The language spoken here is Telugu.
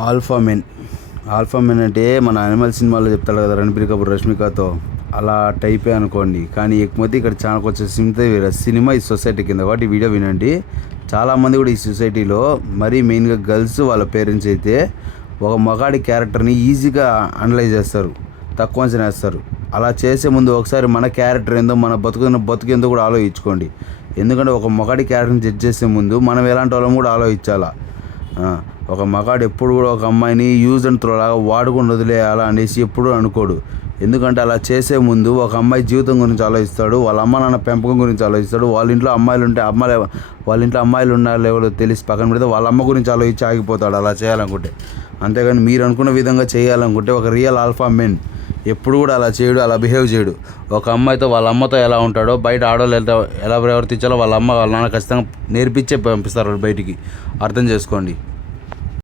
Alpha men. ఆల్ఫా మెన్ అంటే మన యానిమల్ సినిమాలో చెప్తాడు కదా రణబీర్ కపూర్ రష్మికతో, అలా టైపే అనుకోండి. కానీ ఎక్కువైతే ఇక్కడ చాలా కొంచెం సినిమా ఈ సొసైటీ కింద కాబట్టి వీడియో వినండి. చాలామంది కూడా ఈ సొసైటీలో మరీ మెయిన్గా గర్ల్స్ వాళ్ళ పేరెంట్స్ అయితే ఒక మగాడి క్యారెక్టర్ని ఈజీగా అనలైజ్ చేస్తారు, తక్కువ అంచనా వేస్తారు. అలా చేసే ముందు ఒకసారి మన క్యారెక్టర్ ఏందో, మన బతుకేందో కూడా ఆలోచించుకోండి. ఎందుకంటే ఒక మగాడి క్యారెక్టర్ని జడ్జ్ చేసే ముందు మనం ఎలాంటి వాళ్ళం కూడా ఆలోచించాలా. ఒక మగాడు ఎప్పుడు కూడా ఒక అమ్మాయిని యూజ్ అండ్ త్రో లాగా వాడుకొని వదిలేయాలా అనేసి ఎప్పుడూ అనుకోడు. ఎందుకంటే అలా చేసే ముందు ఒక అమ్మాయి జీవితం గురించి ఆలోచిస్తాడు, వాళ్ళ అమ్మ నాన్న పెంపకం గురించి ఆలోచిస్తాడు, వాళ్ళ ఇంట్లో అమ్మాయిలు ఉన్నారో లేవో తెలిసి పక్కన పెడితే వాళ్ళ అమ్మ గురించి ఆలోచించి ఆగిపోతాడు అలా చేయాలనుకుంటే. అంతేగాని మీరు అనుకున్న విధంగా చేయాలనుకుంటే ఒక రియల్ ఆల్ఫా మెన్ ఎప్పుడు కూడా అలా చేయడు, అలా బిహేవ్ చేయడు. ఒక అమ్మాయితో వాళ్ళ అమ్మతో ఎలా ఉంటాడో బయట ఆడవాళ్ళు ఎలా ప్రవర్తించాలో వాళ్ళ అమ్మ వాళ్ళ నాన్న ఖచ్చితంగా నేర్పించే పంపిస్తారు బయటికి. అర్థం చేసుకోండి.